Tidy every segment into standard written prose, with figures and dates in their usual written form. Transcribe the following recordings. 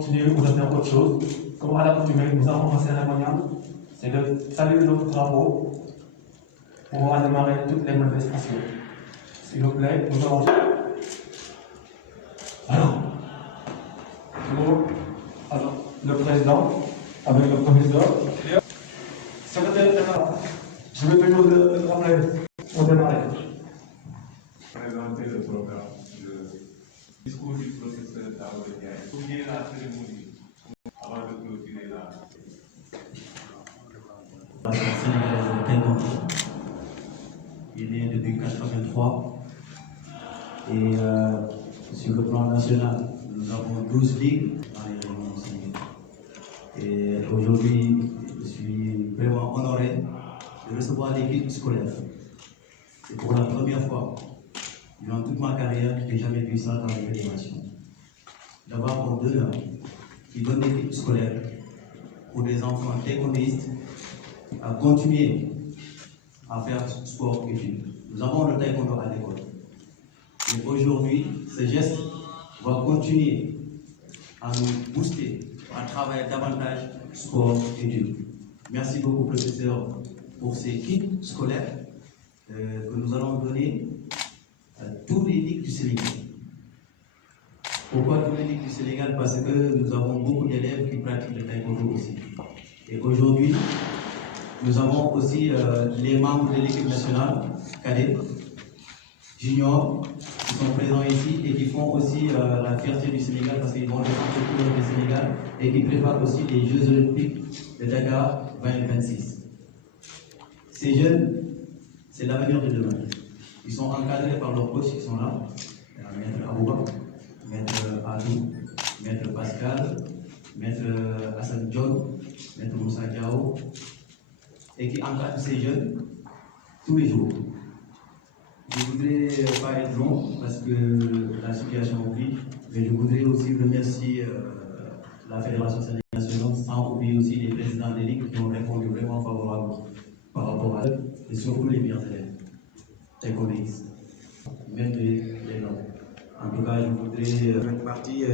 continuer ou de faire autre chose. Comme à l'accoutumée, nous avons un cérémonial, c'est de saluer notre drapeau pour démarrer toutes les manifestations. S'il vous plaît, nous allons. Alors, le président, avec le professeur, secrétaire général, je vais toujours le rappeler au démarrage. Présenter le programme, le discours du professeur Daouda Ndiaye. Pour bien la cérémonie, avant de clôturer la. La Sénégalaise de Taekwondo. Il est né depuis 1983 et sur le plan national, nous avons 12 ligues dans les régions du Sénégal. Et aujourd'hui, je suis vraiment honoré de recevoir l'équipe scolaire. C'est pour la première fois durant toute ma carrière que je n'ai jamais vu ça dans les fédérations. D'avoir pour d'honneur qui donne l'équipe scolaire pour des enfants taekwondistes à continuer à faire sport études. Nous avons le taekwondo à l'école. Mais aujourd'hui, ce geste va continuer à nous booster, à travailler davantage sport études. Merci beaucoup, professeur, pour ces kits scolaires que nous allons donner à tous les ligues du Sénégal. Pourquoi tous les ligues du Sénégal? Parce que nous avons beaucoup d'élèves qui pratiquent le taekwondo aussi. Et aujourd'hui, nous avons aussi les membres de l'équipe nationale, cadets, juniors, qui sont présents ici et qui font aussi la fierté du Sénégal parce qu'ils vont défendre le couleur du Sénégal et qui préparent aussi les Jeux Olympiques de Dakar 2026. Ces jeunes, c'est l'avenir de demain. Ils sont encadrés par leurs coachs qui sont là, Maître Abouba, Maître Adou, Maître Pascal, Maître Hassan John, Maître Moussa Diao, et qui encadrent ces jeunes tous les jours. Je ne voudrais pas être long parce que la situation oblige, mais je voudrais aussi remercier la Fédération sénégalaise nationale, sans oublier aussi les présidents des ligues qui ont répondu vraiment favorablement par rapport à eux, et surtout les meilleurs élèves, les collègues, même les noms. En tout cas, je voudrais faire partie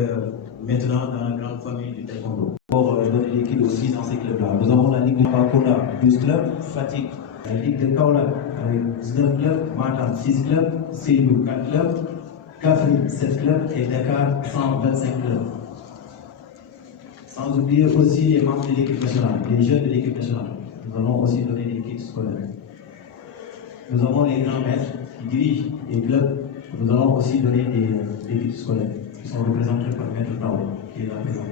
maintenant dans la grande famille du taekwondo. Pour donner l'équipe aussi dans ces clubs-là. Nous avons la Ligue de Pakoda, 12 clubs, Fatigue, la Ligue de Kaolack avec 19 clubs, Matam 6 clubs, Sédhiou 4 clubs, Kaffrine 7 clubs et Dakar 125 clubs. Sans oublier aussi les membres de l'équipe nationale, les jeunes de l'équipe nationale. Nous allons aussi donner l'équipe scolaire. Nous avons les grands maîtres qui dirigent les clubs. Nous allons aussi donner des équipes scolaires qui sont représentées par Maître Tao, qui est là présent.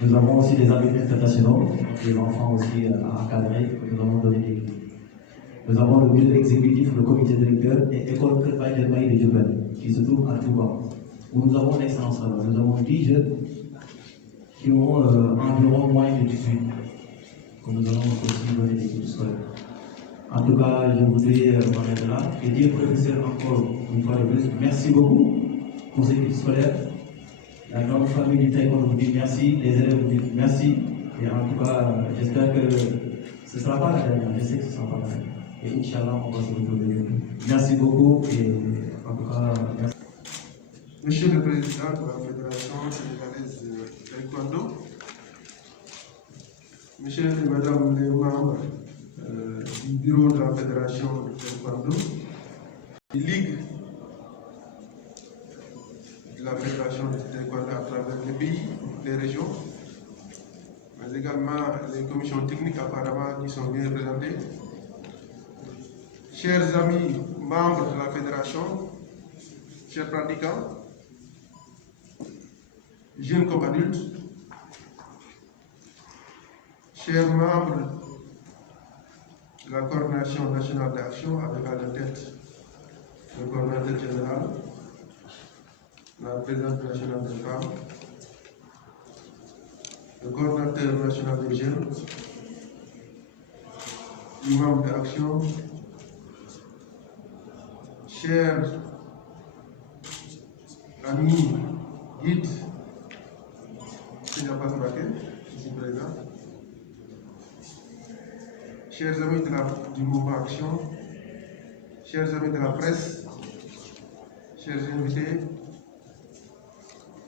Nous avons aussi des arbitres internationaux, des enfants aussi à encadrer, nous allons donner des équipes. Nous avons le bureau exécutif, le comité directeur et l'école Kër Delmaï de Diourbel, qui se trouve à Touba, où nous avons l'excellence là-bas. Nous avons 10 jeunes qui ont environ moins de 18, que nous allons aussi donner des équipes scolaires. En tout cas, je voudrais m'arrêter là et dire, professeur, encore une fois de plus, merci beaucoup pour cette équipe scolaire. La grande famille du taekwondo vous dit merci, les élèves vous disent merci. Et en tout cas, j'espère que ce ne sera pas la dernière, je sais que ce ne sera pas la dernière. Et Inch'Allah, on va se retrouver. Merci beaucoup et en tout cas, merci. Monsieur le Président de la Fédération sénégalaise de taekwondo, Monsieur et Madame les membres du bureau de la Fédération de taekwondo, des ligues de la Fédération de taekwondo à travers les pays, les régions, mais également les commissions techniques apparemment qui sont bien représentées. Chers amis membres de la Fédération, chers pratiquants, jeunes comme adultes, chers membres de la coordination nationale d'action avec à la tête le coordinateur général, la présidente nationale des femmes, le coordinateur national des jeunes, les membres d'Action, chers amis guides, Seigneur Bakourake, ici présent, chers amis du mouvement Action, chers amis de la presse, chers invités,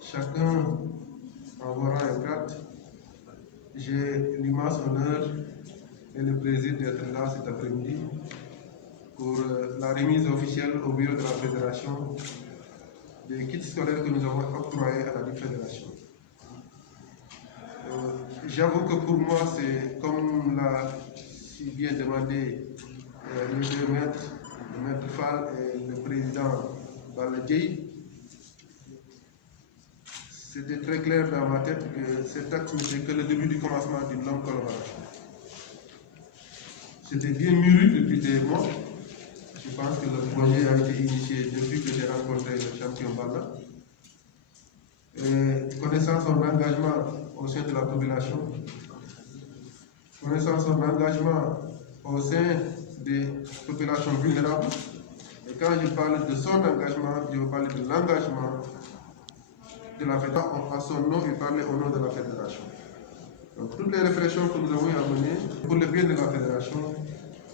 chacun j'ai l'immense honneur et le plaisir d'être là cet après-midi pour la remise officielle au bureau de la Fédération des kits scolaires que nous avons octroyés à la Fédération. J'avoue que pour moi, c'est comme l'a si bien demandé les deux maîtres, le maître Fall et le président Baladjei. C'était très clair dans ma tête que cet acte n'était que le début du commencement d'une longue collaboration. C'était bien mûri depuis des mois. Je pense que le projet a été initié depuis que j'ai rencontré le champion Balla. Connaissant son engagement au sein de la population, connaissant son engagement au sein des populations vulnérables, et quand je parle de son engagement, je veux parler de l'engagement de la fédération, à son nom et parler au nom de la fédération. Donc toutes les réflexions que nous avons amenées pour le bien de la fédération,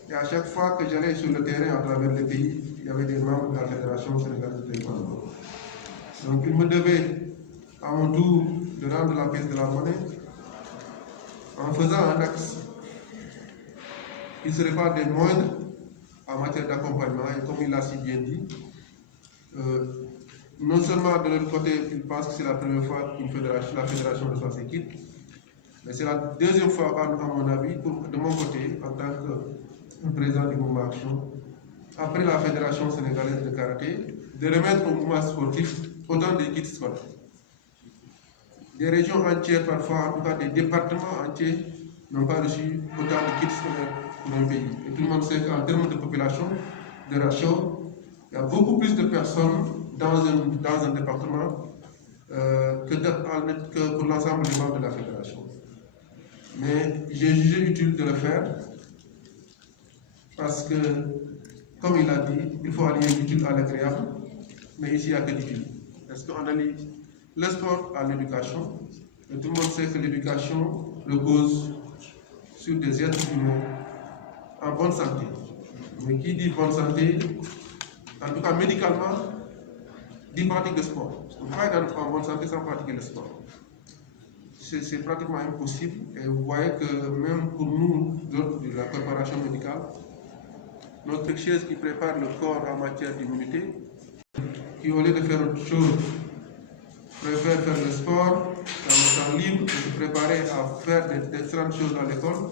et à chaque fois que j'allais sur le terrain à travers le pays, il y avait des membres de la fédération sénégalaise de taekwondo. Donc il me devait à mon tour de rendre la pièce de la monnaie en faisant un axe qui ne serait pas des moindres en matière d'accompagnement, et comme il l'a si bien dit, non seulement de l'autre côté, il pense que c'est la première fois qu'une fédération, la fédération reçoit ses kits, mais c'est la deuxième fois, à mon avis, de mon côté, en tant que président du mouvement Action, après la fédération sénégalaise de karaté, de remettre au mouvement sportif autant de kits scolaires. Des régions entières, parfois, en tout cas des départements entiers, n'ont pas reçu autant de kits scolaires pour un pays. Et tout le monde sait qu'en termes de population, de ratio, il y a beaucoup plus de personnes dans un département que pour l'ensemble des membres de la fédération. Mais j'ai jugé utile de le faire parce que, comme il a dit, il faut allier l'utile à l'agréable, mais ici il n'y a que l'utile. Est-ce qu'on allie le sport à l'éducation? Et tout le monde sait que l'éducation repose sur des êtres humains en bonne santé. Mais qui dit bonne santé, en tout cas médicalement, dit pratique de sport. On ne peut pas être en bonne santé sans pratiquer le sport. C'est pratiquement impossible. Et vous voyez que même pour nous, de la préparation médicale, notre chaise qui prépare le corps en matière d'immunité, qui au lieu de faire autre chose, préfère faire le sport dans le temps libre et se préparer à faire d'excellentes choses dans l'école,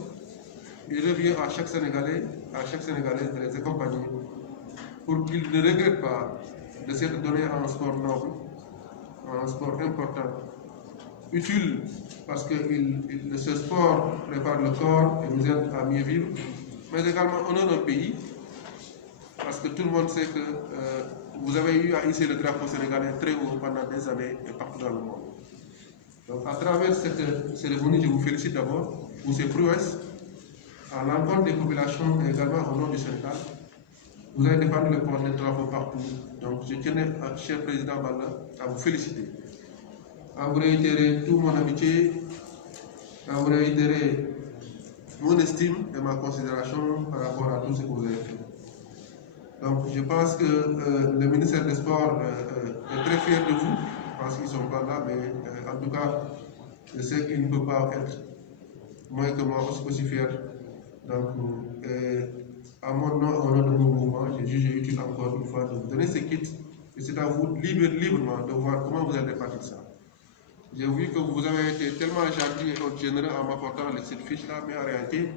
il revient à chaque Sénégalais, de les accompagner pour qu'ils ne regrettent pas de s'être donné à un sport noble, à un sport important, utile parce que ce sport prépare le corps et nous aide à mieux vivre, mais également honore notre pays parce que tout le monde sait que vous avez eu à hisser le drapeau sénégalais très haut pendant des années et partout dans le monde. Donc à travers cette cérémonie, je vous félicite d'abord pour ces prouesses à l'encontre des populations et également au nom du Sénégal. Vous avez défendu le port des drapeaux partout. Donc je tenais, cher président Balla, à vous féliciter, à vous réitérer toute mon amitié, à vous réitérer mon estime et ma considération par rapport à tout ce que vous avez fait. Donc je pense que le ministère des Sports est très fier de vous, parce qu'ils ne sont pas là, mais en tout cas, je sais qu'il ne peut pas être moins que moi aussi fier. Donc, à mon nom, au nom de mon mouvement, j'ai jugé utile encore une fois de vous donner ces kits, et c'est à vous librement de voir comment vous allez répartir ça. J'ai vu que vous avez été tellement gentil et généreux en m'apportant cette fiche-là, mais en réalité,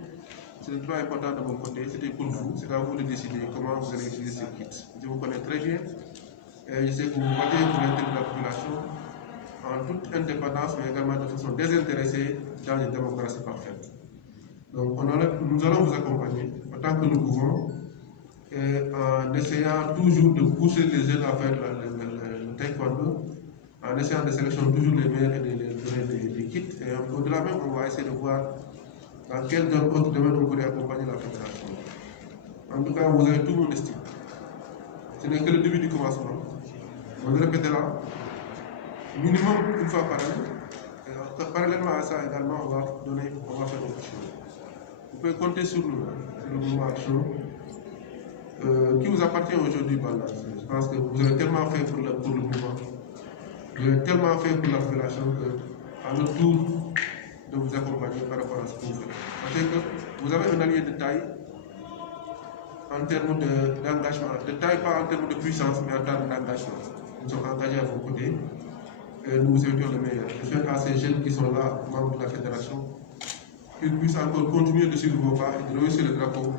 ce n'est pas important de mon côté, c'était pour vous, c'est à vous de décider comment vous allez utiliser ces kits. Je vous connais très bien, et je sais que vous votez pour l'intérêt de la population en toute indépendance, mais également de façon désintéressée dans une démocratie parfaite. Donc nous allons vous accompagner autant que nous pouvons, et en essayant toujours de pousser les jeunes à faire le taekwondo, en essayant de sélectionner toujours les meilleurs et de donner des kits. Et au-delà même, on va essayer de voir dans quel autre domaine on pourrait accompagner la fédération. En tout cas, vous avez tout mon estime. Ce n'est que le début du commencement. On le répétera minimum une fois par année. Et parallèlement à ça également, on va faire autre chose. Vous pouvez compter sur nous, sur le mouvement Action, qui vous appartient aujourd'hui. Je pense que vous avez tellement fait pour le mouvement, vous avez tellement fait pour la population qu'à notre tour, de vous accompagner par rapport à ce que vous faites. Parce que vous avez un allié de taille en termes d'engagement, de taille pas en termes de puissance, mais en termes d'engagement. Nous sommes engagés à vos côtés et nous vous souhaitons le meilleur. Je souhaite à ces jeunes qui sont là, membres de la fédération, qu'ils puissent encore continuer de suivre vos pas et de réussir le drapeau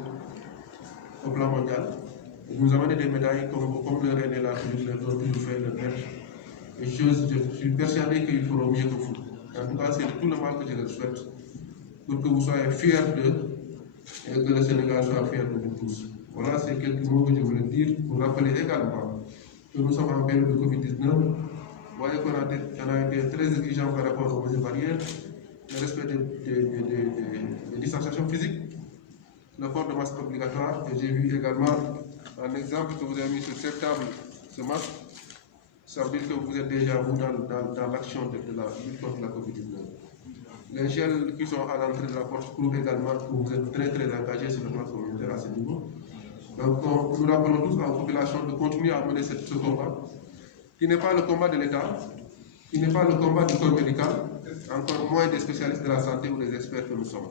au plan mondial. Et nous amener des médailles comme le René l'a toujours fait, le maître. Et je suis persuadé qu'ils feront mieux que vous. En tout cas, c'est tout le mal que je leur souhaite pour que vous soyez fiers d'eux et que le Sénégal soit fier de vous tous. Voilà, c'est quelques mots que je voulais dire pour rappeler également que nous sommes en période de Covid-19. Vous voyez qu'on a été très exigeant par rapport aux mesures barrières, le respect des distanciations physiques, le port de masque obligatoire. Et j'ai vu également un exemple que vous avez mis sur cette table, ce masque. Ça veut dire que vous êtes déjà vous dans l'action de la lutte contre la Covid-19. Les gels qui sont à l'entrée de la porte prouvent également que vous êtes très engagés sur le plan communautaire à ce niveau. Donc nous rappelons tous à la population de continuer à mener ce combat, qui n'est pas le combat de l'État, qui n'est pas le combat du corps médical, encore moins des spécialistes de la santé ou des experts que nous sommes.